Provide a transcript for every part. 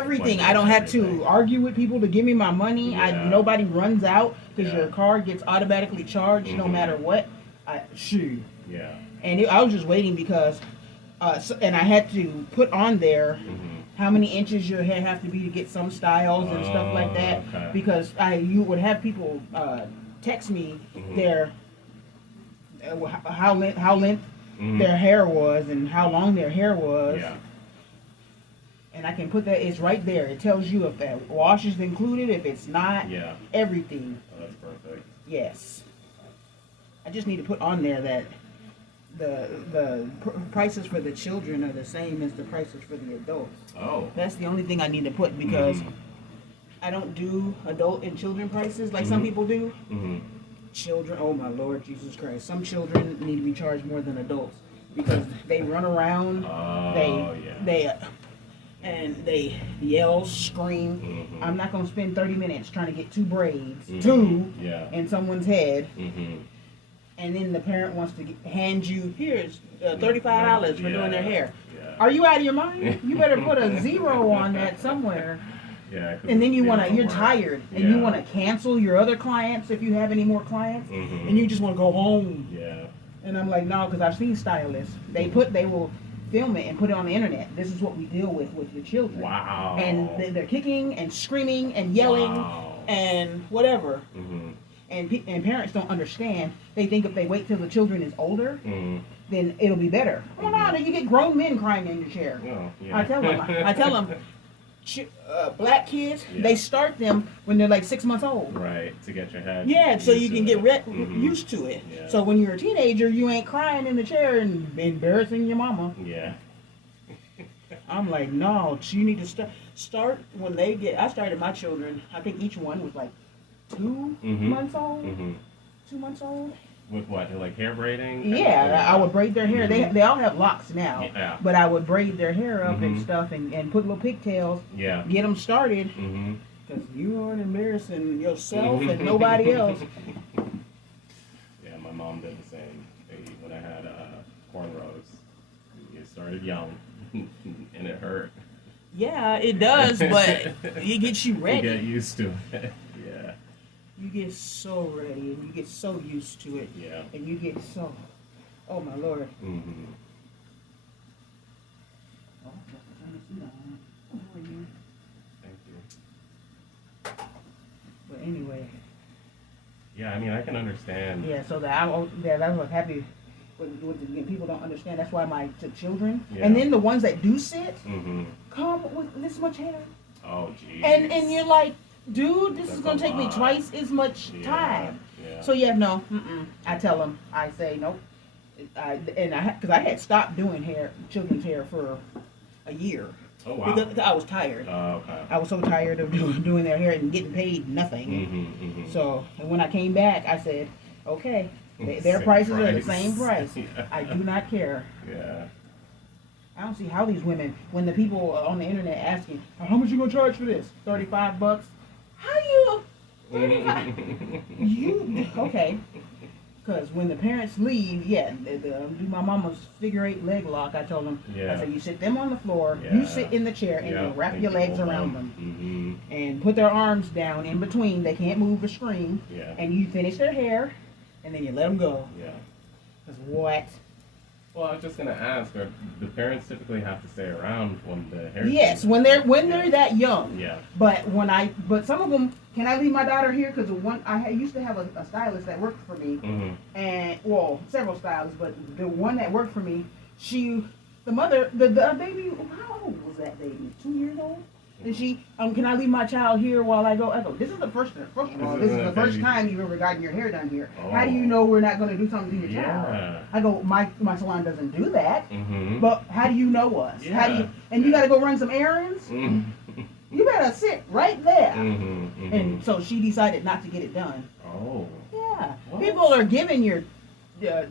everything. I don't have to argue with people to give me my money. Yeah. Nobody runs out because Yeah. your card gets automatically charged no matter what. Shoot. Yeah. And I was just waiting because, and I had to put on there how many inches your hair have to be to get some styles and stuff like that. Okay. Because you would have people text me their how length their hair was and how long their hair was. Yeah. And I can put that, it's right there. It tells you if that wash is included, if it's not, everything. Oh, that's perfect. Yes. I just need to put on there that the prices for the children are the same as the prices for the adults. Oh. That's the only thing I need to put because I don't do adult and children prices like some people do. Children, oh my Lord Jesus Christ. Some children need to be charged more than adults because they run around, they yell, scream. I'm not going to spend 30 minutes trying to get two braids, in someone's head. And then the parent wants to hand you, here's $35 for doing their hair. Are you out of your mind? You better put a zero on that somewhere. And then you're tired and you want to cancel your other clients if you have any more clients, and you just want to go home. And I'm like, no, because I've seen stylists. They will film it and put it on the internet. This is what we deal with the children. Wow. And they're kicking and screaming and yelling and whatever. And parents don't understand. They think if they wait till the children is older, then it'll be better. Oh no, then you get grown men crying in your chair. I tell them, black kids, they start them when they're like 6 months old. Right, to get your head. Yeah, so you can get used to it. So when you're a teenager, you ain't crying in the chair and embarrassing your mama. I'm like, no, you need to start when they get. I started my children. I think each one was like 2 months old. 2 months old. With what? Like hair braiding? Yeah, I would braid their hair. They all have locks now. But I would braid their hair up and stuff and put little pigtails. Get them started. Because you aren't embarrassing yourself and nobody else. Yeah, my mom did the same. When I had cornrows, it started young and it hurt. Yeah, it does, but it gets you ready. You get used to it. You get so ready and you get so used to it. And you get so, oh my Lord. Oh, Thank you. But anyway. Yeah, I mean, I can understand. Yeah, so that I was happy with people don't understand. That's why my children, and then the ones that do sit, come with this much hair. Oh, geez. And you're like, dude, this is going to take me twice as much time. So no, I tell them, I say, nope. Because I had stopped doing children's hair for a year. Oh, wow. Because I was tired. Oh, okay. I was so tired of doing their hair and getting paid nothing. So, and when I came back, I said, okay, their prices are the same price. I do not care. I don't see how these women, when the people on the internet asking, how much you going to charge for this? $35? How you? 35? Okay. Because when the parents leave, do my mama's figure 8 leg lock. I told them, I said, you sit them on the floor, you sit in the chair, and you wrap your legs around them. And put their arms down in between. They can't move or scream. And you finish their hair, and then you let them go. Because what? Well, I was just gonna ask, the parents typically have to stay around when the hair. Yes, when they're that young. But but some of them, can I leave my daughter here? Because I used to have a stylist that worked for me, and several stylists, but the one that worked for me, the baby, how old was that baby? 2 years old. And she, can I leave my child here while I go? I go, this is the first of all, this is the first time you've ever gotten your hair done here. How do you know we're not going to do something to your child? I go, my salon doesn't do that. But how do you know us? How do you? And you got to go run some errands. You better sit right there. And so she decided not to get it done. What? People are giving your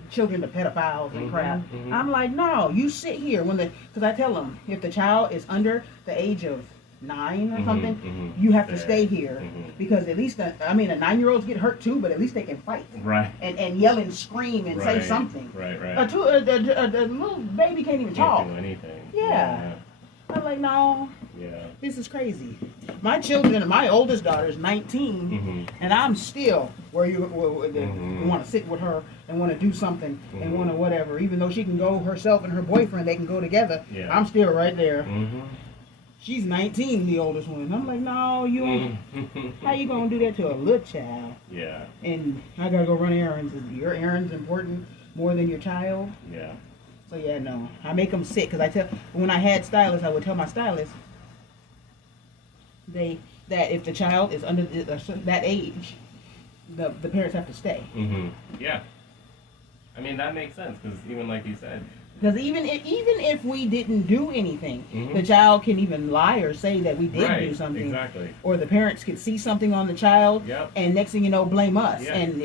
children to pedophiles and crap. I'm like, no, you sit here because I tell them if the child is under the age of 9 or something, you have to stay here because at least a 9-year-olds get hurt too, but at least they can fight, and yell and scream and say something. A little baby can't even talk. Can't do anything. I'm like, no, Yeah. This is crazy. My children, my oldest daughter is 19, and I'm still where you want to sit with her and want to do something and want to whatever. Even though she can go herself and her boyfriend, they can go together. Yeah. I'm still right there. She's 19, the oldest one. I'm like, no, you ain't. How you gonna do that to a little child? Yeah. And I gotta go run errands. Is your errands important more than your child? Yeah. So yeah, no. I make them sit because when I had stylists, I would tell my stylist that if the child is under that age, the parents have to stay. Yeah. I mean that makes sense because even like you said. Because even if we didn't do anything, the child can even lie or say that we did do something. Exactly. Or the parents could see something on the child, and next thing you know, blame us, and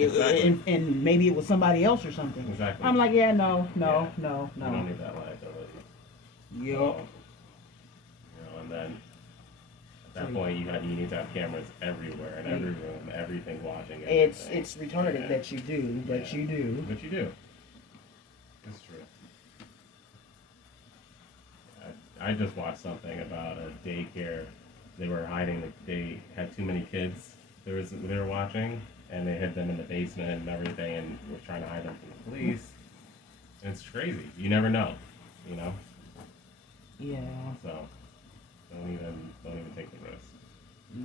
maybe it was somebody else or something. Exactly. I'm like, no. You don't need that liability. Yep. You know, and then at that point, you need to have cameras everywhere in every room, everything watching everything. It's retarded that you do, but you do. But you do. It's true. I just watched something about a daycare. They were hiding. They had too many kids. They were watching, and they hid them in the basement and everything, and were trying to hide them from the police. And it's crazy. You never know, you know. Yeah. So don't even take the risk.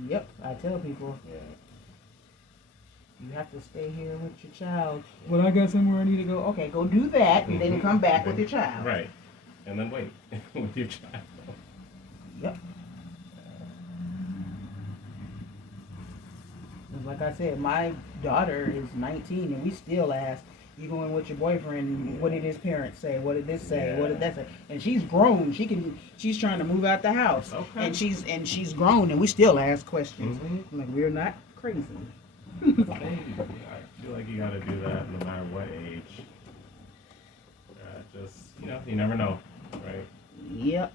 Yep, I tell people. Yeah. You have to stay here with your child. Well, I got somewhere I need to go. Okay, go do that, and then come back with your child. Right. And then wait with your child. Yep. Like I said, my daughter is 19, and we still ask, you going with your boyfriend? What did his parents say? What did this say? Yeah. What did that say? And she's grown. She's trying to move out the house. Okay. And she's grown, and we still ask questions. I'm like, we're not crazy. I feel like you got to do that no matter what age. Just you never know, right? Yep.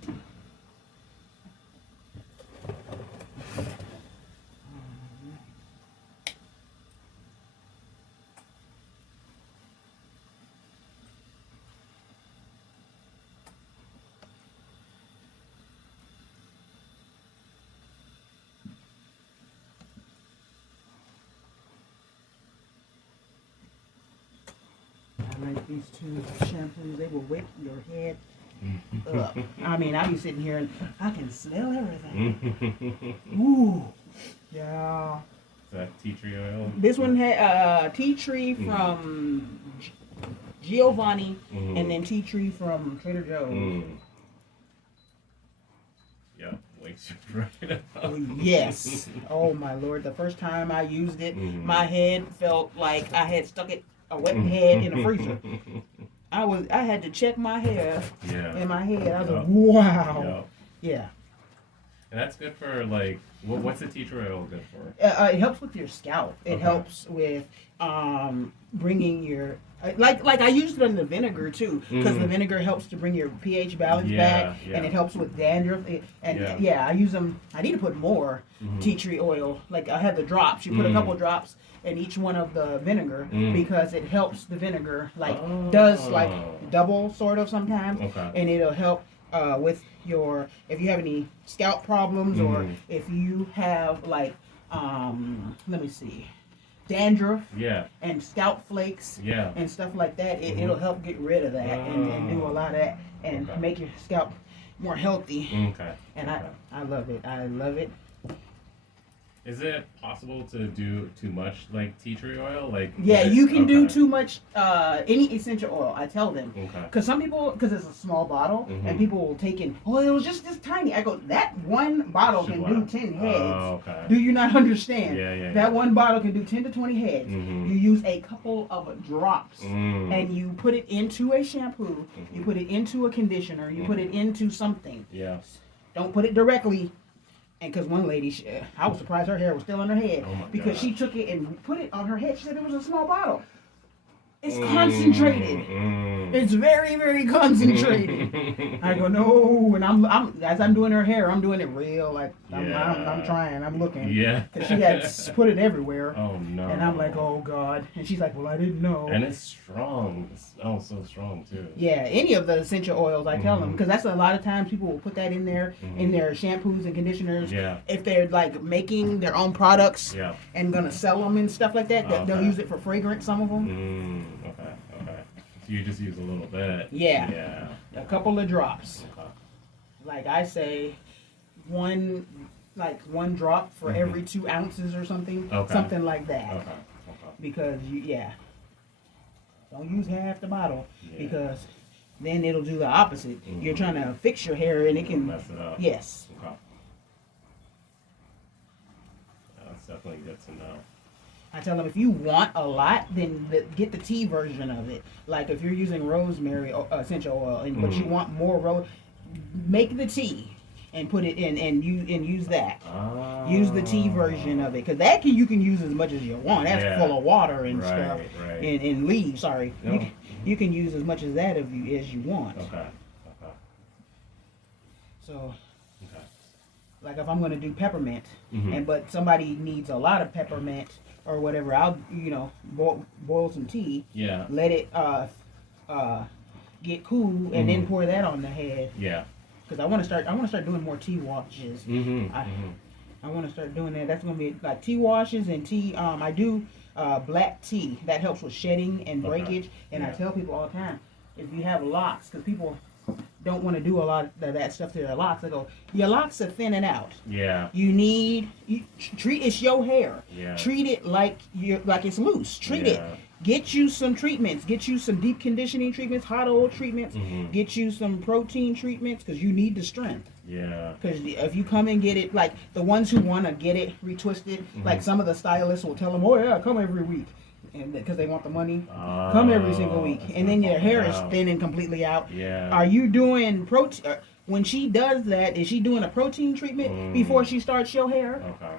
I like these two shampoos. They will wake your head up. I mean, I be sitting here and I can smell everything. Ooh. Yeah. Is that tea tree oil? This one had tea tree from Giovanni and then tea tree from Trader Joe's. Yeah, wakes you right up. Yes. Oh my Lord. The first time I used it, my head felt like I had stuck a wet head in a freezer. I had to check my hair in my head. I was like, wow. Yeah. And that's good for like, what's the tea tree oil good for? It helps with your scalp. It helps with bringing your like I used it in the vinegar too, because the vinegar helps to bring your pH balance back, and it helps with dandruff. And I use them. I need to put more tea tree oil. Like I had the drops. You put a couple drops in each one of the vinegar because it helps the vinegar does like double sort of sometimes, and it'll help with your if you have any scalp problems or if you have like let me see. Dandruff and scalp flakes and stuff like that. It'll help get rid of that and do a lot of that and make your scalp more healthy. And I love it. I love it. Is it possible to do too much like tea tree oil? You can do too much any essential oil. I tell them because some people because it's a small bottle and people will take in. Oh, it was just this tiny. I go that one bottle can do 10 heads. Do you not understand? That one bottle can do 10 to 20 heads. You use a couple of drops and you put it into a shampoo. You put it into a conditioner. You put it into something. Don't put it directly. And because one lady, I was surprised her hair was still on her head because she took it and put it on her head. She said it was a small bottle. It's concentrated. It's very, very concentrated. I go, no, and I'm as I'm doing her hair, I'm doing it real, like I'm trying, I'm looking. Yeah. Cause she had put it everywhere. Oh no. And I'm like, oh God. And she's like, well, I didn't know. And it's strong. It's so strong too. Yeah, any of the essential oils, I tell them, because that's a lot of times people will put that in there in their shampoos and conditioners. Yeah. If they're like making their own products and gonna sell them and stuff like that, they'll use it for fragrance. Some of them. Okay. So you just use a little bit. Yeah. A couple of drops. Okay. Like I say, one drop for every 2 ounces or something. Okay. Something like that. Okay. Because don't use half the bottle because then it'll do the opposite. You're trying to fix your hair and it can mess it up. Yes. Okay. That's definitely good to know. I tell them if you want a lot, then get the tea version of it. Like if you're using rosemary essential oil, but you want more make the tea and put it in and use that. Use the tea version of it because you can use as much as you want. That's full of water and stuff and leaves. Sorry, you can use as much of that as you want. Okay. So. Like if I'm going to do peppermint, but somebody needs a lot of peppermint or whatever, I'll boil some tea. Yeah. Let it get cool and then pour that on the head. Yeah. Because I want to start doing more tea washes. I want to start doing that. That's going to be like tea washes and tea. I do black tea that helps with shedding and breakage. And I tell people all the time, if you have locks, because people don't want to do a lot of that stuff to their locks. I go, your locks are thinning out. Yeah. Treat it's your hair. Yeah. Treat it like it's loose. Treat it. Get you some treatments. Get you some deep conditioning treatments, hot oil treatments. Get you some protein treatments because you need the strength. Yeah. Because if you come and get it, like the ones who want to get it retwisted, like some of the stylists will tell them, oh yeah, come every week. And because they want the money, come every single week, and then your hair is thinning completely out. Yeah. Are you doing protein? When she does that, is she doing a protein treatment before she starts your hair? Okay.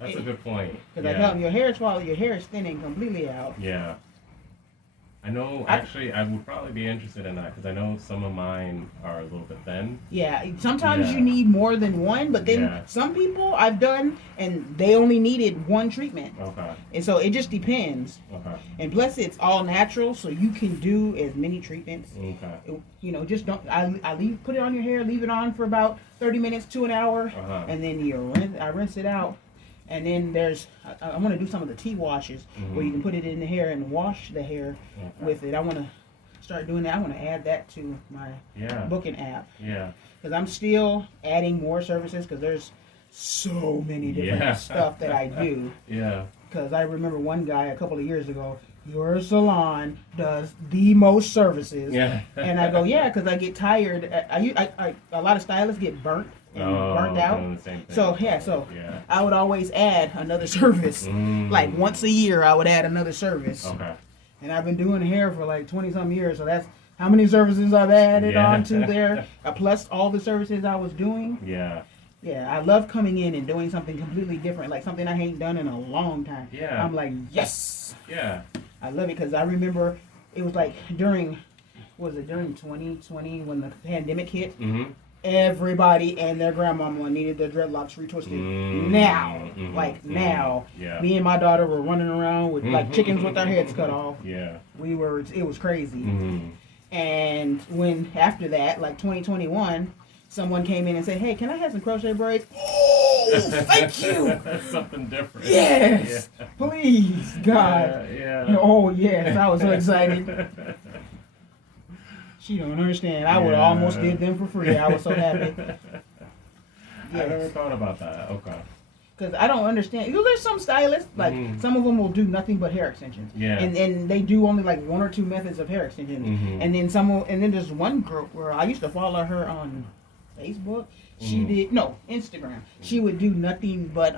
That's a good point. Because I tell them your hair is thinning completely out. Yeah. I know, actually, I would probably be interested in that because I know some of mine are a little bit thin. Yeah, sometimes you need more than one, but then some people I've done, and they only needed one treatment. Okay. And so it just depends. Okay. And plus, it's all natural, so you can do as many treatments. Okay. Just don't, put it on your hair, leave it on for about 30 minutes to an hour, and then I rinse it out. And then I want to do some of the tea washes where you can put it in the hair and wash the hair with it. I want to start doing that. I want to add that to my booking app. Yeah. Because I'm still adding more services because there's so many different stuff that I do. Yeah. Because I remember one guy a couple of years ago, your salon does the most services. Yeah. And I go, because I get tired. A lot of stylists get burnt out. So I would always add another service. Like once a year I would add another service. Okay. And I've been doing hair for like 20-some years, so that's how many services I've added onto there, plus all the services I was doing. Yeah. Yeah, I love coming in and doing something completely different, like something I ain't done in a long time. Yeah. I'm like, yes. Yeah. I love it because I remember it was like during 2020 when the pandemic hit? Everybody and their grandmama needed their dreadlocks retwisted now. Now. Yeah. Me and my daughter were running around with like chickens with our heads cut off. Yeah. It was crazy. And when after that, like 2021, someone came in and said, hey, can I have some crochet braids? Oh, thank you. That's something different. Yes. Yeah. Please, God. Yeah. Oh, yes. I was so excited. She don't understand. I would almost did them for free. I was so happy. Yes. I never thought about that. Okay. Because I don't understand. There's some stylists, like some of them will do nothing but hair extensions. Yeah. And they do only like 1 or 2 methods of hair extensions. And then there's one girl where I used to follow her on Facebook. She did Instagram. She would do nothing but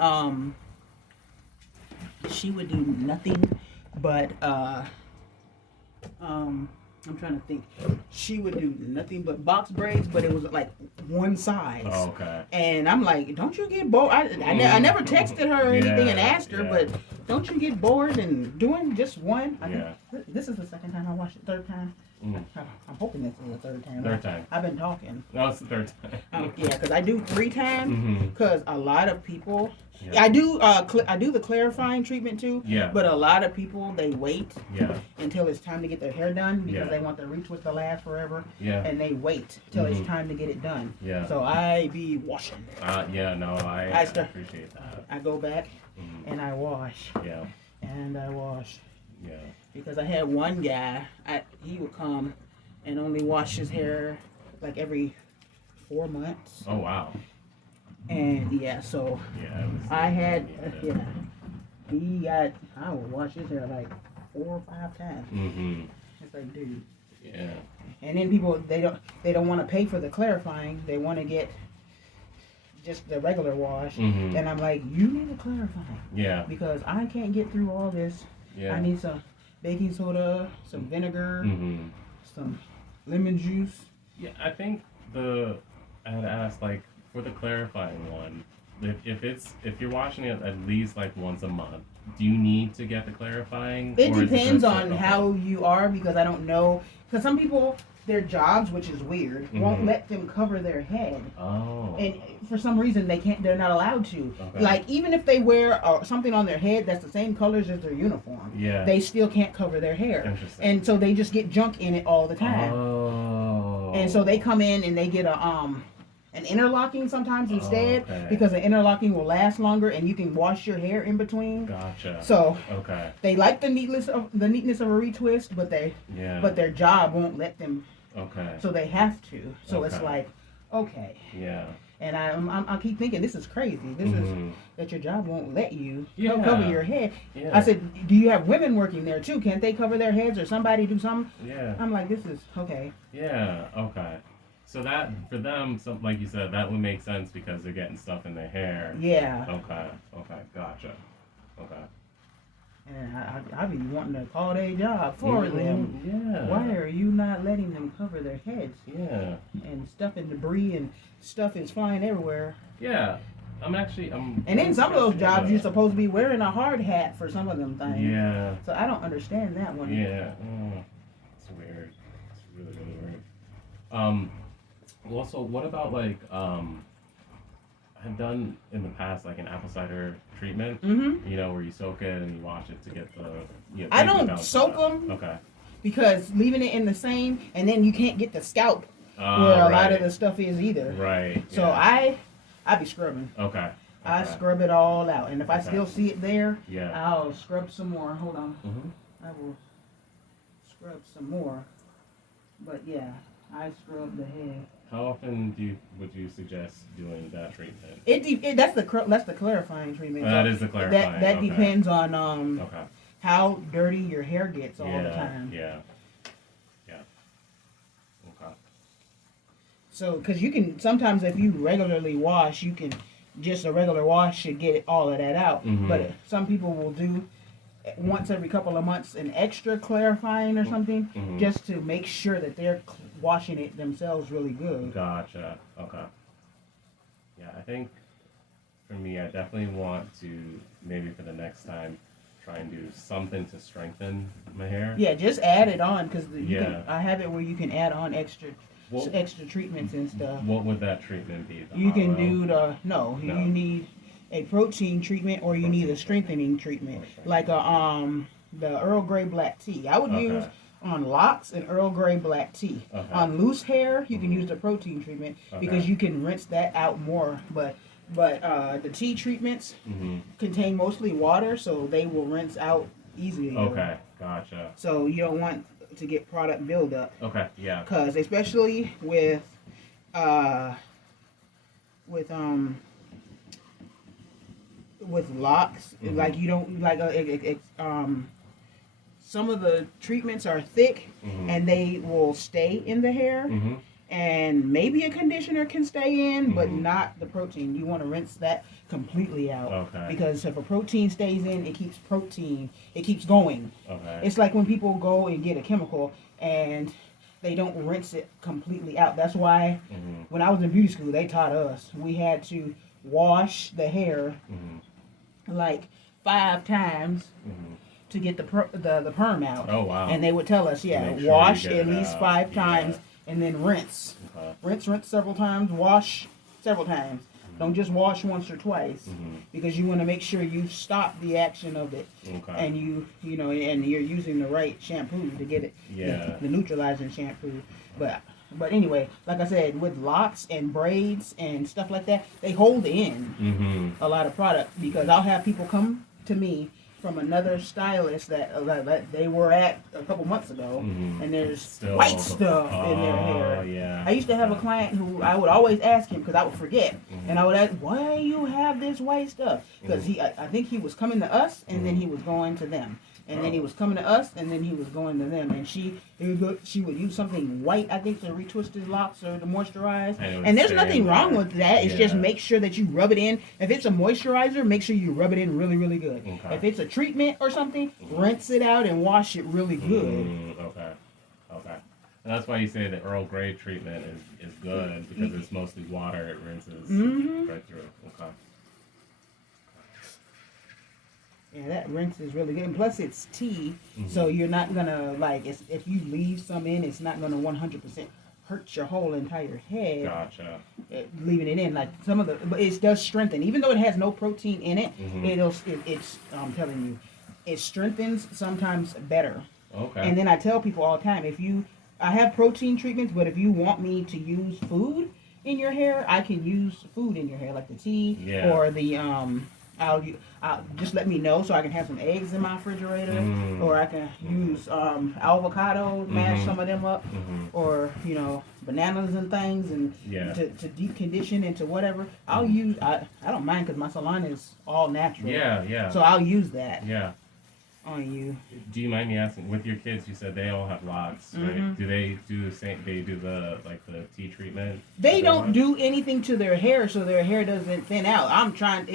I'm trying to think. She would do nothing but box braids, but it was like one size. Oh, okay. And I'm like, don't you get bored? I never texted her or anything and asked her, but don't you get bored and doing just one? I think this is the second time I watched it. Third time. I'm hoping this is the third time. Third time. I've been talking. No, it's the third time. Yeah, because I do 3 times. Because a lot of people, I do the clarifying treatment too. Yeah. But a lot of people, they wait. Yeah. Until it's time to get their hair done because they want their retwist to last forever. Yeah. And they wait till it's time to get it done. Yeah. So I be washing. Yeah. No, I appreciate that. I go back and I wash. Yeah. And I wash. Yeah. Because I had one guy, he would come and only wash his hair like every 4 months. Oh, wow. And so I had, I would wash his hair like 4 or 5 times. It's like, dude. Yeah. And then people, they don't want to pay for the clarifying. They want to get just the regular wash. And I'm like, you need to clarify. Yeah. Because I can't get through all this. Yeah. I need some baking soda, some vinegar, some lemon juice. Yeah, I think I had asked, like, for the clarifying one, if you're washing it at least like once a month, do you need to get the clarifying? It depends on how you are, because I don't know. Because some people, their jobs, which is weird, won't let them cover their head. Oh. And for some reason, they're not allowed to. Okay. Like, even if they wear something on their head that's the same colors as their uniform, they still can't cover their hair. Interesting. And so they just get junk in it all the time. Oh. And so they come in and they get an interlocking sometimes instead, because the interlocking will last longer and you can wash your hair in between. Gotcha. So they like the neatness of a retwist, but their job won't let them. Okay. So they have to. So it's like, okay. Yeah. And I keep thinking, this is crazy. This is that your job won't let you cover your head. Yeah. I said, do you have women working there too? Can't they cover their heads or somebody do something? Yeah. I'm like, this is okay. Yeah. Okay. So that, for them, like you said, that would make sense because they're getting stuff in their hair. Yeah. Okay. Gotcha. Okay. And I be wanting to call their job for them. Yeah. Why are you not letting them cover their heads? Yeah. And stuff and debris and stuff is flying everywhere. Yeah. And then some of those jobs you're supposed to be wearing a hard hat for some of them things. Yeah. So I don't understand that one. Yeah. It's weird. It's really, really weird. Also, what about, like, I've done in the past, like, an apple cider treatment, where you soak it and you wash it to get the... I don't soak them. Okay. Because leaving it in the same, and then you can't get the scalp where a lot of the stuff is either. Right. So I be scrubbing. Okay. I scrub it all out. And if I still see it there, I'll scrub some more. Hold on. I will scrub some more. But, yeah, I scrub the head. How often would you suggest doing that treatment? That's the clarifying treatment. That is the clarifying. That depends on how dirty your hair gets all the time. Yeah. Okay. So, because you can sometimes, if you regularly wash, you can just a regular wash should get all of that out. But some people will do once every couple of months an extra clarifying or something, just to make sure that they're washing it themselves really good. Gotcha. Okay. Yeah, I think for me, I definitely want to, maybe for the next time, try and do something to strengthen my hair. Yeah, just add it on, because I have it where you can add on extra treatments and stuff. What would that treatment be? You can do you need a protein treatment, or you need a strengthening treatment, like the Earl Grey black tea. I would use on locks and Earl Grey black tea. On loose hair, you can use the protein treatment because you can rinse that out more. But the tea treatments contain mostly water, so they will rinse out easier. Okay, gotcha. So you don't want to get product buildup. Okay, yeah. Because especially with locks, like you don't like some of the treatments are thick and they will stay in the hair, and maybe a conditioner can stay in, but not the protein. You want to rinse that completely out, because if a protein stays in, it keeps going. It's like when people go and get a chemical and they don't rinse it completely out. That's why when I was in beauty school, they taught us we had to wash the hair like 5 times to get the perm out. Oh wow! And they would tell us, sure wash at least 5 times and then rinse. Rinse several times. Wash several times. Don't just wash once or twice because you want to make sure you stop the action of it, and you know, and you're using the right shampoo to get it, the neutralizing shampoo. But anyway, like I said, with locks and braids and stuff like that, they hold in a lot of product because I'll have people come to me from another stylist that they were at a couple months ago, and there's still white stuff in their hair. Yeah. I used to have a client who I would always ask him because I would forget, and I would ask, "Why you have this white stuff?" Because I think he was coming to us, and then he was going to them. And then he was coming to us, and then he was going to them. And she would use something white, I think, to retwist his locks or to moisturize. And there's nothing wrong with that. It's just make sure that you rub it in. If it's a moisturizer, make sure you rub it in really, really good. Okay. If it's a treatment or something, rinse it out and wash it really good. Okay. And that's why you say the Earl Grey treatment is good because it's mostly water. It rinses right through. Okay. Yeah, that rinse is really good. And plus it's tea, so you're not going to, if you leave some in, it's not going to 100% hurt your whole entire head. Gotcha. Leaving it in. But it does strengthen. Even though it has no protein in it, it's, I'm telling you, it strengthens sometimes better. Okay. And then I tell people all the time, I have protein treatments, but if you want me to use food in your hair, I can use food in your hair, like the tea or the, I'll just let me know so I can have some eggs in my refrigerator, or I can use avocado, mash some of them up, or bananas and things, and to deep condition into whatever. I'll use. I don't mind because my salon is all natural. Yeah. So I'll use that. Yeah. On you. Do you mind me asking? With your kids, you said they all have locks, right? Do they do the same? They do the tea treatment. They don't do anything to their hair, so their hair doesn't thin out. I'm trying.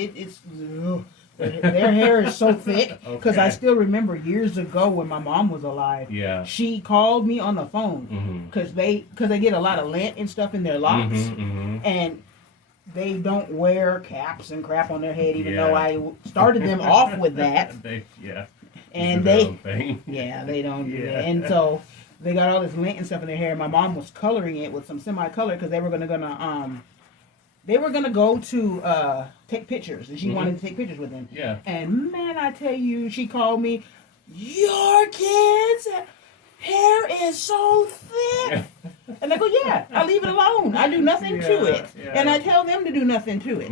Their hair is so thick because I still remember years ago when my mom was alive. Yeah. She called me on the phone because they get a lot of lint and stuff in their locks, and they don't wear caps and crap on their head, even though I started them off with that. And they don't do that. And so they got all this lint and stuff in their hair. My mom was coloring it with some semi-color because they were gonna go to take pictures, and she wanted to take pictures with them. Yeah. And man, I tell you, she called me, "Your kids' hair is so thick." And I go, "Yeah, I leave it alone. I do nothing to it." And I tell them to do nothing to it.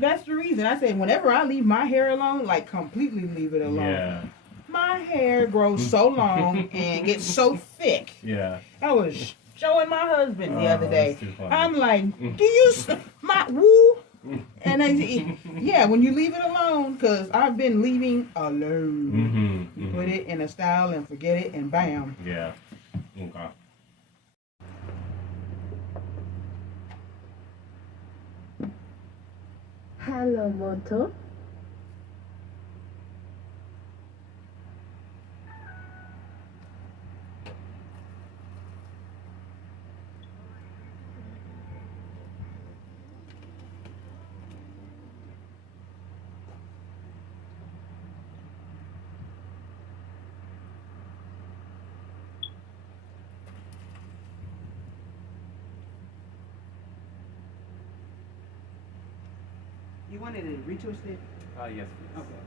That's the reason. I say whenever I leave my hair alone, completely leave it alone, my hair grows so long and gets so thick. Yeah. I was showing my husband the other day. I'm like, "Do you my woo?" And I say, "Yeah, when you leave it alone, because I've been leaving alone. You put it in a style and forget it, and bam." Yeah. Okay. Hello, Moto. You wanted it retwisted? Yes, please. Okay.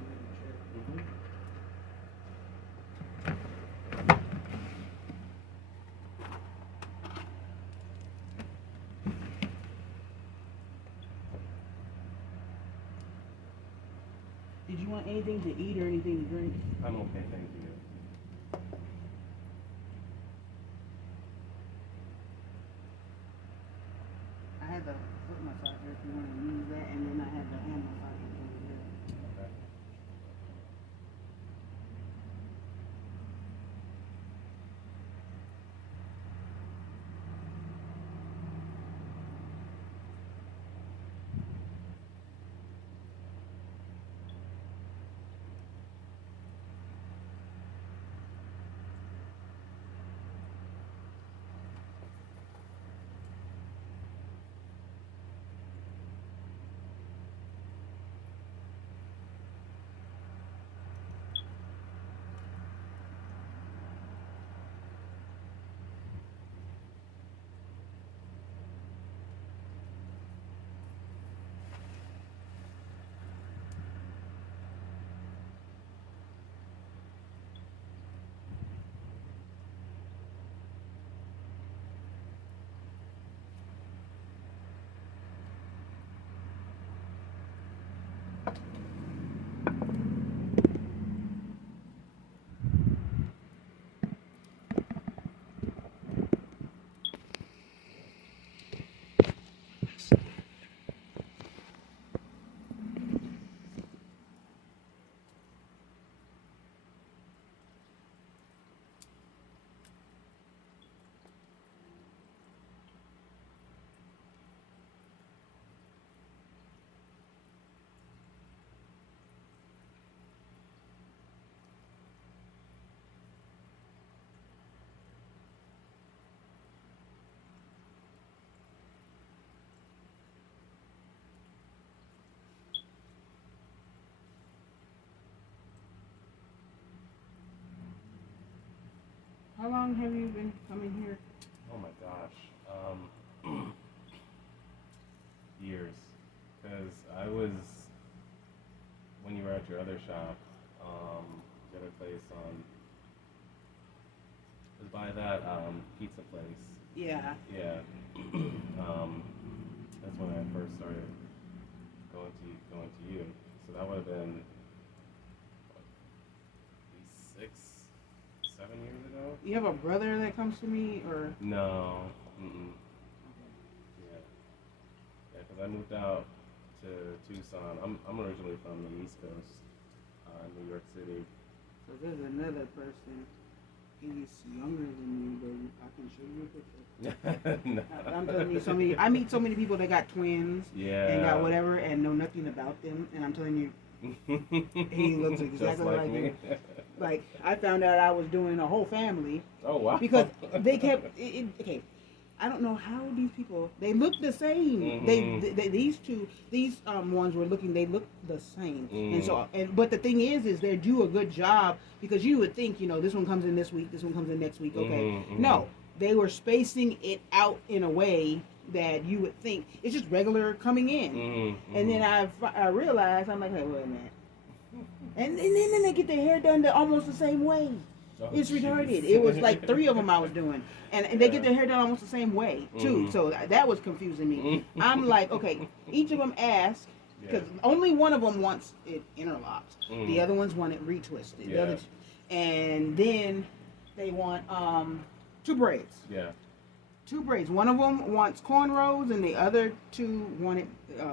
Did you want anything to eat or anything to drink? I'm okay, thank you. I have the foot massager if you want to use that, and then I have the hand massager over there. Okay. long have you been coming here? Oh my gosh. Years. Because I was, when you were at your other shop, the other place it was by that pizza place. Yeah. Yeah. That's when I first started going to you. So that would have been what, at least 6, 7 years ago. You have a brother that comes to me, or? No. Mm-mm. Yeah. Yeah, because I moved out to Tucson. I'm originally from the East Coast, New York City. So there's another person. He's younger than you, but I can show you a picture. No. I'm telling you, I meet so many people that got twins and got whatever and know nothing about them, and I'm telling you, he looks exactly like me. you. Like, I found out I was doing a whole family. Oh, wow. Because they kept, okay, I don't know how these people, they look the same. Mm-hmm. These ones were looking, they look the same. And so, but the thing is they do a good job, because you would think, this one comes in this week, this one comes in next week, okay. Mm-hmm. No, they were spacing it out in a way that you would think it's just regular coming in. Mm-hmm. And then I realized, I'm like, hey, wait a minute. And then they get their hair done almost the same way. Oh, it's retarded. geez. It was like 3 of them I was doing. And they get their hair done almost the same way, too. Mm-hmm. So that was confusing me. I'm like, okay, each of them ask, because only one of them wants it interlocked. Mm-hmm. The other ones want it retwisted. Yeah. And then they want 2 braids. Yeah. 2 braids. One of them wants cornrows, and the other 2 wanted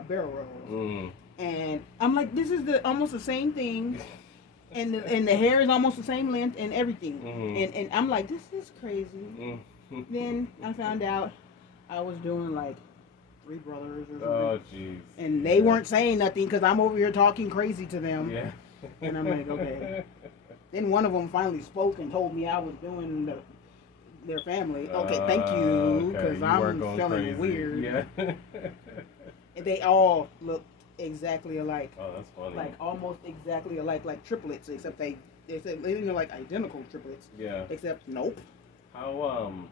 barrel rolls. Mm. And I'm like, this is almost the same thing. And the hair is almost the same length and everything. Mm-hmm. And I'm like, this is crazy. Mm-hmm. Then I found out I was doing like 3 brothers or something. Oh, jeez. And they weren't saying nothing because I'm over here talking crazy to them. Yeah. And I'm like, okay. Then one of them finally spoke and told me I was doing their family. Okay, thank you, because I'm feeling weird. Yeah. And they all look exactly alike. Oh, that's funny. Like almost exactly alike, like triplets, except they said they like identical triplets. Yeah. Except nope. How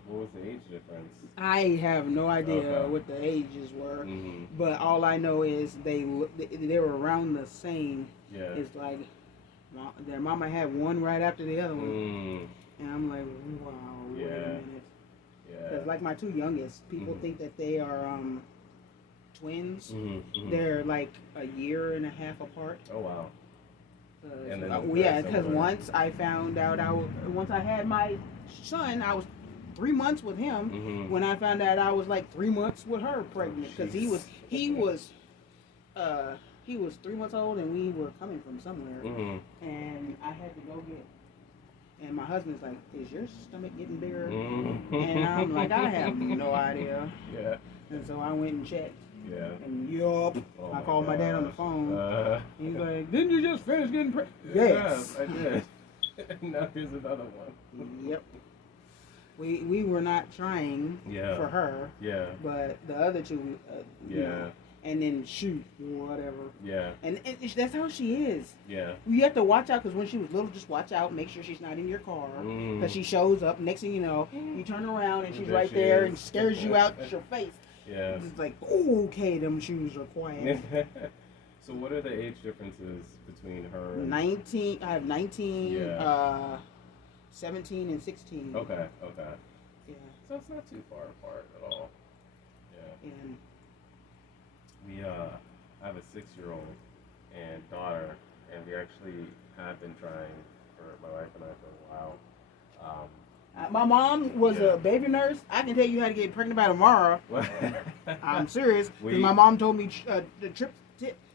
what was the age difference? I have no idea what the ages were, but all I know is they were around the same. Yeah. It's like their mama had one right after the other one, and I'm like, wow, wait a minute. Yeah. Because like my 2 youngest, people think that they are twins. They're like a year and a half apart. Oh wow. Because once I found out once I had my son, I was 3 months with him. When I found out I was like 3 months with her pregnant, because he was 3 months old, and we were coming from somewhere, and I had to go get. And my husband's like, "Is your stomach getting bigger?" And I'm like, "I have no idea." Yeah. And so I went and checked. Yeah. And I called my dad on the phone. He's like, "Didn't you just finish getting pregnant?" Yes, I did. Now here's another one. Yep. We were not trying for her. Yeah. But the other 2, you know, and then shoot, whatever. Yeah. And that's how she is. Yeah. You have to watch out, because when she was little, just watch out, make sure she's not in your car, because she shows up. Next thing you know, you turn around and she's there right she there is. and scares you out your face. Yeah. It's like, oh, okay, them shoes are quiet. So what are the age differences between her? 19. I have 19, 17, and 16. Okay. Yeah. So it's not too far apart at all. Yeah. And We I have a 6-year-old and daughter, and we actually have been trying for my wife and I for a while. my mom was a baby nurse. I can tell you how to get pregnant by tomorrow. I'm serious. Because my mom told me the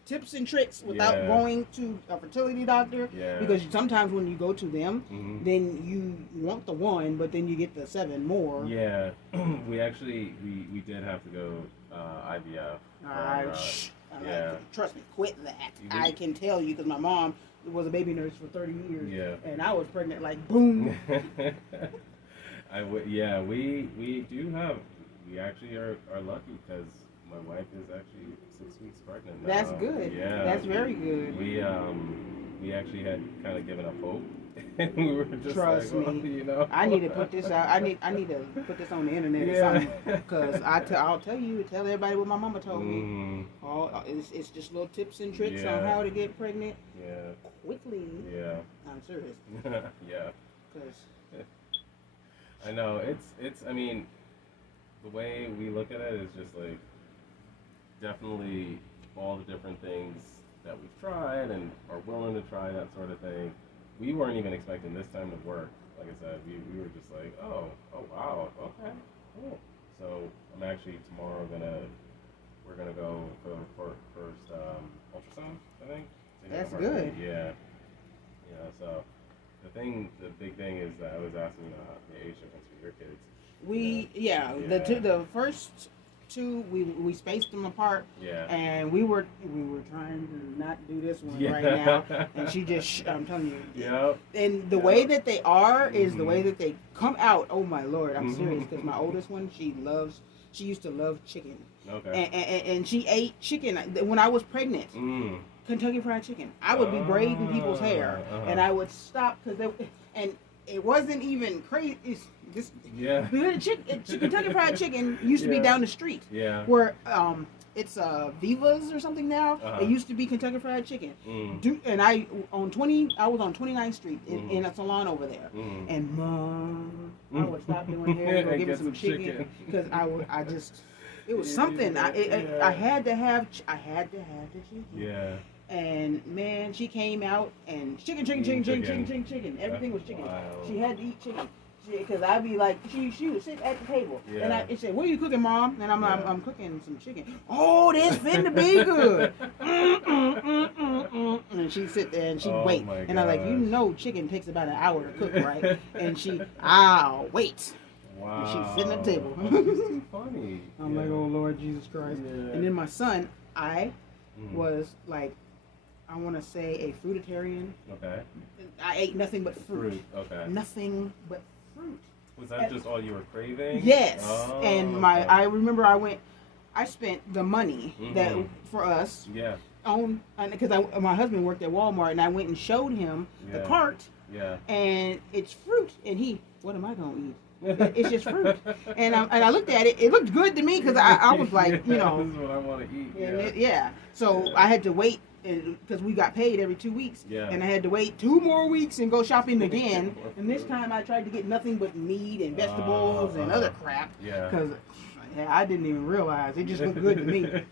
tips and tricks without going to a fertility doctor. Yeah. Because sometimes when you go to them, then you want the 1, but then you get the 7 more. Yeah. we did have to go IVF. Trust me, quit that. I can tell you, because my mom was a baby nurse for 30 years. Yeah. And I was pregnant like boom. We actually are lucky, because my wife is actually 6 weeks pregnant now. That's good. Yeah. That's very good. We actually had kind of given up hope And we were just Trust like, well, me. you know. I need to put this out. I need to put this on the internet or something. Because I'll tell everybody what my mama told me. It's just little tips and tricks on how to get pregnant quickly. Yeah. I'm serious. Yeah. Because I know I mean, the way we look at it is just like definitely all the different things that we've tried and are willing to try, that sort of thing. We weren't even expecting this time to work. Like I said, we were just like, oh wow, okay, cool. So I'm actually tomorrow we're gonna go for first ultrasound, I think. that's good. Yeah. So the big thing is that I was asking the age difference for your kids. The first two we spaced them apart. Yeah. And we were trying to not do this one right now. And she just I'm telling you. Yep. And the way that they are is the way that they come out. Oh my Lord, I'm serious, because my oldest one, she used to love chicken. Okay. And she ate chicken when I was pregnant. Kentucky Fried Chicken. I would be braiding people's hair, and I would stop and it wasn't even crazy. Kentucky Fried Chicken used to be down the street. Yeah. Where it's Viva's or something now. It used to be Kentucky Fried Chicken. And I was on 29th Street in a salon over there. And I would stop doing hair and go give me some chicken because it was something. I had to have the chicken. Yeah. And man, she came out and chicken. Everything was chicken. Wow. She had to eat chicken. Because I'd be like, she would sit at the table, and I said, "What are you cooking, Mom?" And I'm cooking some chicken. Oh, this finna be good. And she'd sit there and she'd wait, and I'm like, chicken takes about an hour to cook, right? And I'll wait. Wow. And she's sitting at the table. Too funny. I'm like, oh Lord Jesus Christ. Yeah. And then my son, I was like, I want to say a fruitarian. Okay. I ate nothing but fruit. Okay. Nothing but fruit. Was that just all you were craving? Yes. Oh, and I remember I spent the money that for us. Yeah. Because my husband worked at Walmart, and I went and showed him the cart. Yeah. And it's fruit, and what am I gonna eat? It's just fruit. And I looked at it. It looked good to me because I was like, this is what I want to eat. So I had to wait because we got paid every 2 weeks. Yeah. And I had to wait 2 more weeks and go shopping again. And this time I tried to get nothing but meat and vegetables and other crap. Yeah. Because I didn't even realize. It just looked good to me.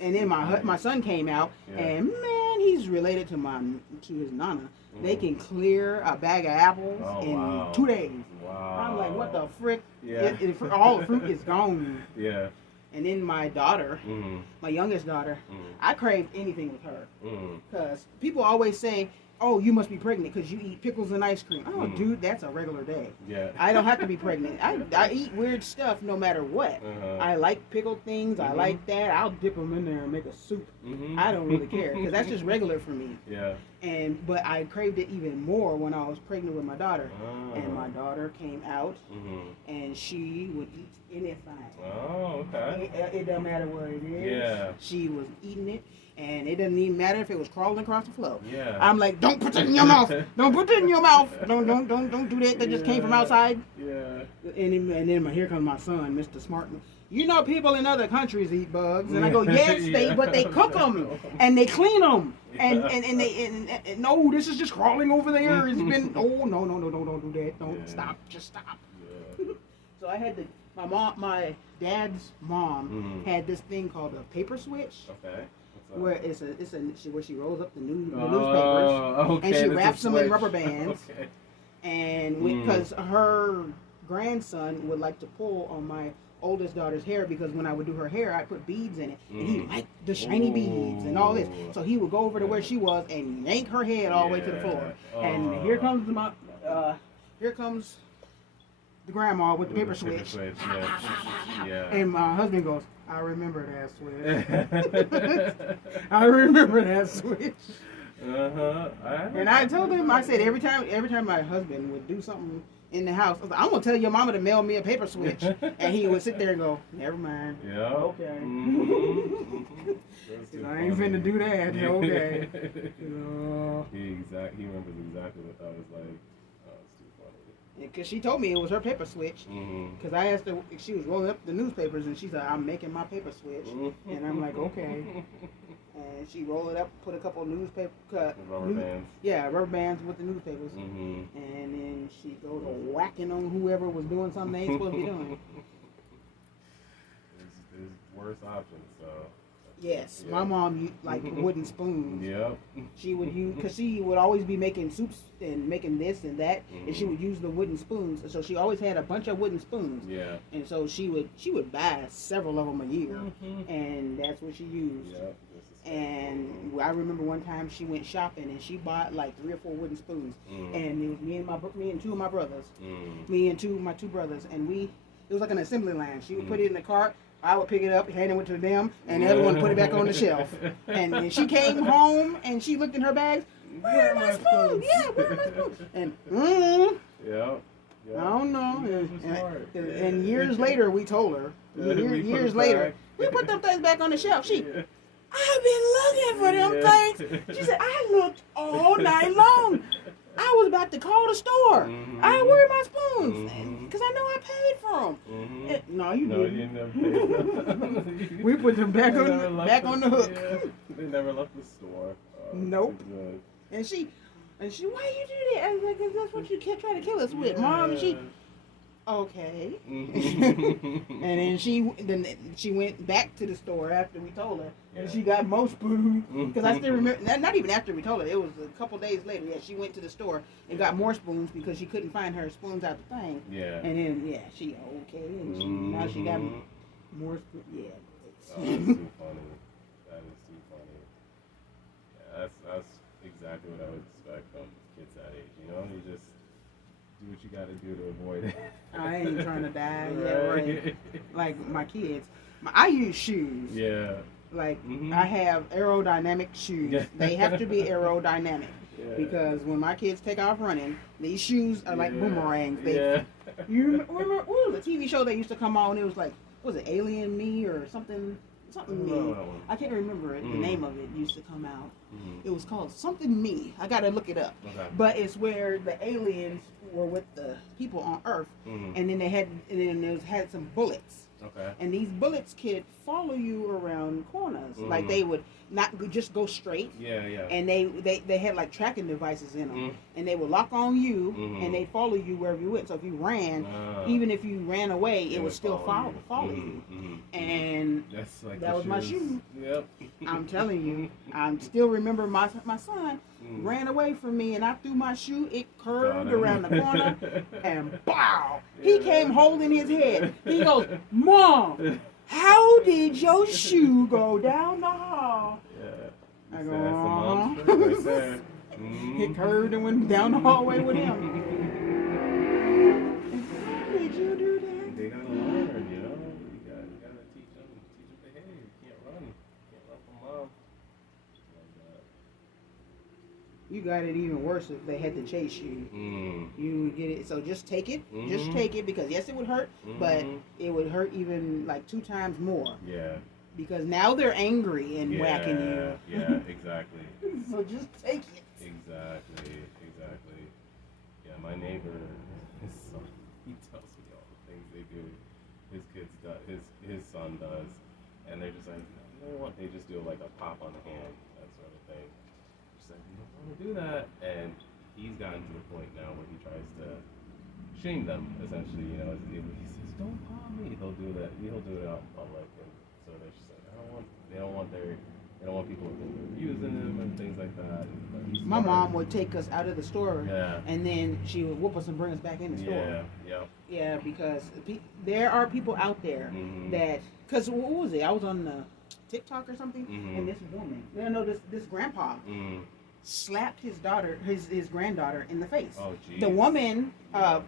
And then my son came out, and man, he's related to his nana. They can clear a bag of apples in 2 days. Wow. I'm like, what the frick? Yeah. All the fruit is gone. Yeah. And then my daughter, my youngest daughter, I craved anything with her. Because people always say, oh, you must be pregnant because you eat pickles and ice cream. Oh, dude, that's a regular day. Yeah. I don't have to be pregnant. I eat weird stuff no matter what. I like pickled things. I like that. I'll dip them in there and make a soup. I don't really care because that's just regular for me. Yeah. But I craved it even more when I was pregnant with my daughter. And my daughter came out and she would eat anything. Oh, okay. It doesn't matter what it is. Yeah. She was eating it. And it doesn't even matter if it was crawling across the floor. Yeah. I'm like, don't put it in your mouth. Don't put it in your mouth. Don't do that. That just came from outside. Yeah. And then here comes my son, Mr. Smartman. You know, people in other countries eat bugs, and I go, yes, but they cook them and they clean them, and no, this is just crawling over there. It's been no, don't do that. Don't stop. Just stop. Yeah. So I had to. My dad's mom had this thing called a paper switch. Okay. Where where she rolls up the newspapers and she wraps them in rubber bands. Okay. And because her grandson would like to pull on my oldest daughter's hair because when I would do her hair, I put beads in it, and he liked the shiny beads and all this. So he would go over to where she was and yank her head all the way to the floor. And here comes the grandma with the paper switch. Yeah. And my husband goes, I remember that switch. I remember that switch. And I told him, I said every time my husband would do something in the house, I was like, I'm gonna tell your mama to mail me a paper switch. And he would sit there and go, never mind. Yeah. Okay. I ain't finna do that. Okay. He remembers exactly what that was like. Oh, it's too funny. Because she told me it was her paper switch. Because I asked her if she was rolling up the newspapers, and she said, "I'm making my paper switch." And I'm like, okay. And she rolled it up, put a couple of newspaper bands. Yeah, rubber bands with the newspapers. And then she go to whacking on whoever was doing something they ain't supposed to be doing. There's worse options, so. Yes, my mom used like wooden spoons. Yep. She would use, because she would always be making soups and making this and that, and she would use the wooden spoons. So she always had a bunch of wooden spoons. Yeah. And so she would buy several of them a year, and that's what she used. Yep. And I remember one time she went shopping and she bought like 3 or 4 wooden spoons, and it was me and 2 of my brothers, me and my 2 brothers, and it was like an assembly line. She would put it in the cart. I would pick it up, hand it to them, and the other one put it back on the shelf. And she came home and she looked in her bags. Where are my spoons? Yeah, where are my spoons? And yeah. I don't know. And years later, we told her. Years later, we put them things back on the shelf. I've been looking for them things. She said, I looked all night long. I was about to call the store. Where are my spoons? Because I know I paid for them. No, you didn't. You never paid for them. We put them back on the hook. Yeah. They never left the store. Nope. And she, why you do that? I was like, 'cause that's what you kept trying to kill us with, Mom. And she, okay. And then she went back to the store after we told her, and she got more spoons. Because I still remember, not even after we told her, it was a couple days later. Yeah, she went to the store and got more spoons because she couldn't find her spoons out the thing. Yeah. And then she okay, and now she got more spoons. Yeah. Oh, that's too funny. That is too funny. Yeah, that's exactly what I would expect from kids that age. You know, you just do what you got to do to avoid it. I ain't trying to die. Yeah, right. Like my kids, I use shoes. Yeah. Like I have aerodynamic shoes. They have to be aerodynamic because when my kids take off running, these shoes are like boomerangs. You remember what was the TV show that used to come on? It was like, was it Alien Me or something Me? I can't remember it. The name of it used to come out. It was called something Me. I gotta look it up. Okay. But it's where the aliens were with the people on Earth, and then they had some bullets. Okay. And these bullets could follow you around corners. Like they would not just go straight. Yeah, yeah. And they had like tracking devices in them, and they would lock on you, and they follow you wherever you went. So if you ran, even if you ran away, it would still follow you. And that's like that was my shoe. Yep. I'm telling you, I still remember my son ran away from me, and I threw my shoe. It curved around the corner, and bow! He came holding his head. He goes, "Mom, how did your shoe go down the hall?" Yeah. I go, right there. It curved and went down the hallway with him. How did you do that? They gotta learn, you know. You gotta teach them behavior. You can't run from mom. You got it even worse if they had to chase you. You would get it. So just take it. Just take it, because yes, it would hurt, but it would hurt even like 2 times more. Yeah. Because now they're angry and whacking you. Yeah, exactly. So just take it. Exactly. Yeah, my neighbor, his son, he tells me all the things they do. His kids do, his son does, and they're just like, you know what? They just do like a pop on the hand, that sort of thing. Just like, you don't want to do that, and he's gotten to the point now where he tries to shame them. Essentially, you know, he says, "Don't paw me." He'll do that. He'll do it out in public, and so they're just like, they don't want people to think they're abusing him and things like that. My mom would take us out of the store, and then she would whoop us and bring us back in the store. Yeah, because there are people out there that, because what was it? I was on the TikTok or something, and this woman, this grandpa slapped his daughter, his granddaughter in the face. Oh, geez. The woman, well,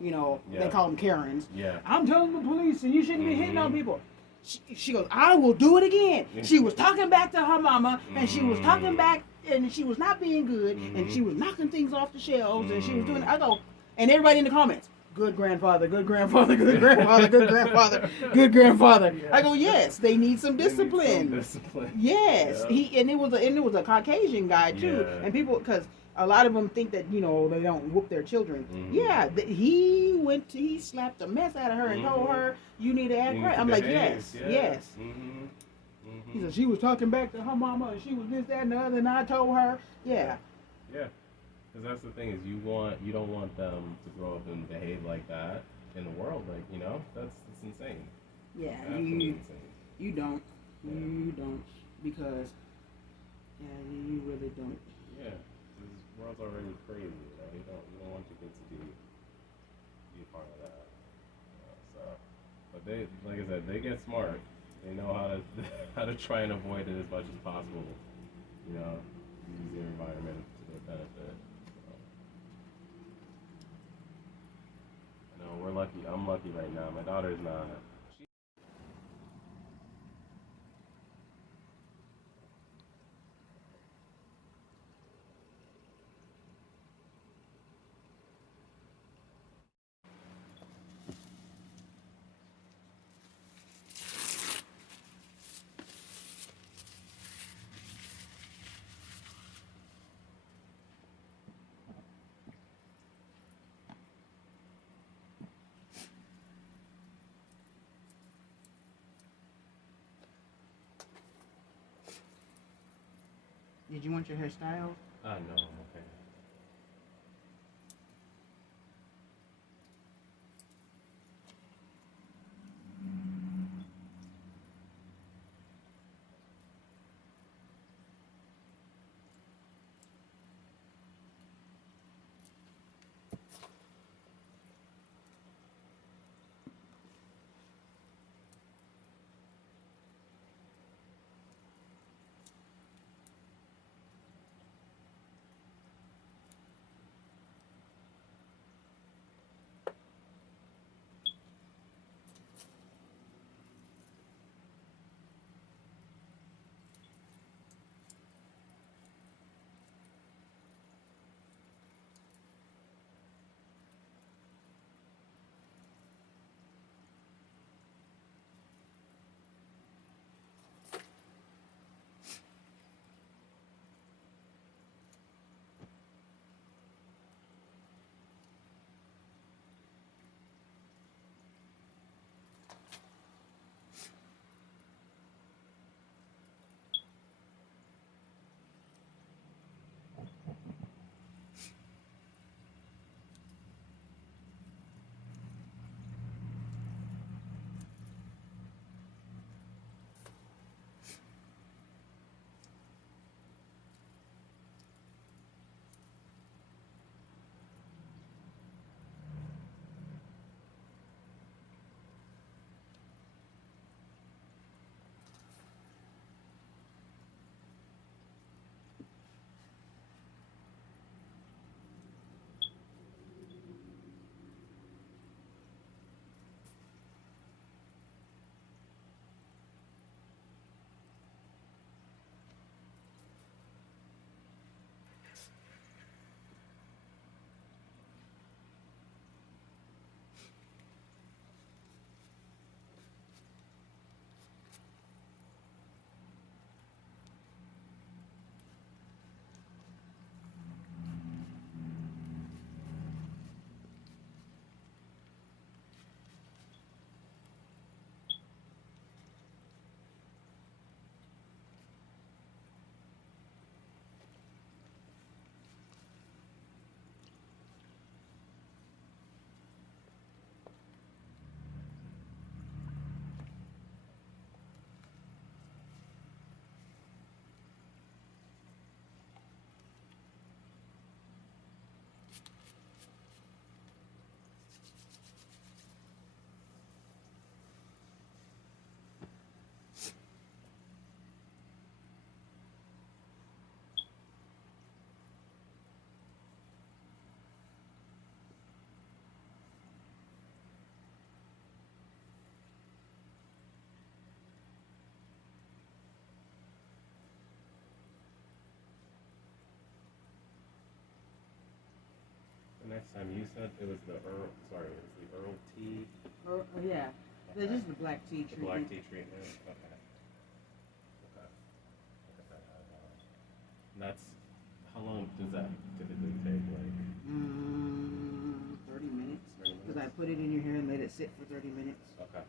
you know, they call them Karens. Yeah. I'm telling the police, and you shouldn't be hitting on people. She goes, "I will do it again." She was talking back to her mama, and she was talking back, and she was not being good, and she was knocking things off the shelves, and she was doing. I go, and everybody in the comments, good grandfather, good grandfather, good grandfather, good grandfather, good grandfather. Yeah. I go, yes, they need some discipline. Yes, yeah. And it was a Caucasian guy too, yeah. And people because a lot of them think that they don't whoop their children. Mm-hmm. Yeah, he slapped the mess out of her and told her you need to act right. I'm like, yes. Mm-hmm. Mm-hmm. He said she was talking back to her mama and she was this, that, and the other, and I told her, yeah. Yeah. Because that's the thing is you don't want them to grow up and behave like that in the world, that's insane. Yeah, you don't. Yeah. You don't because you really don't. Yeah, this world's already crazy. You don't want your kids to be a part of that. But they, like I said, they get smart. They know how to try and avoid it as much as possible. Use their environment to their benefit. We're lucky. I'm lucky right now. My daughter's not. Did you want your hairstyle? No, I'm okay. next time you said it was the Earl. Sorry, it was the Earl tea. Oh, yeah. Okay. Just the black tea The treatment. black tea treatment. Okay. Okay. Look at that. And that's how long does that typically take? Like 30 minutes. 30 Because I minutes. put it in your hair and let it sit for 30 minutes. Okay.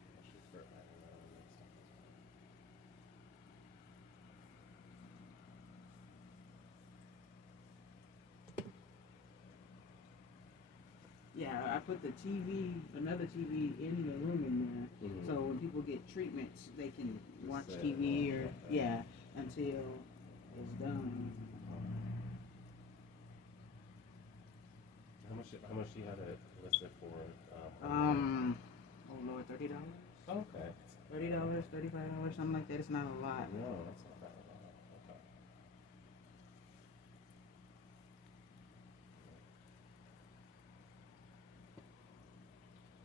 I should start adding that on next time. Yeah, I put the TV, another TV in the room in there. Mhm. So when people get treatments, they can watch sit TV and or, watch that. yeah, until it's done. How much do you have it listed for? Oh Lord, $30? Okay. $30, $35, something like that. It's not a lot. No, that's not bad at all. Okay.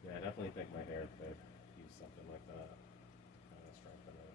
Yeah, I definitely think my hair could use something like that. Kind of strengthen it.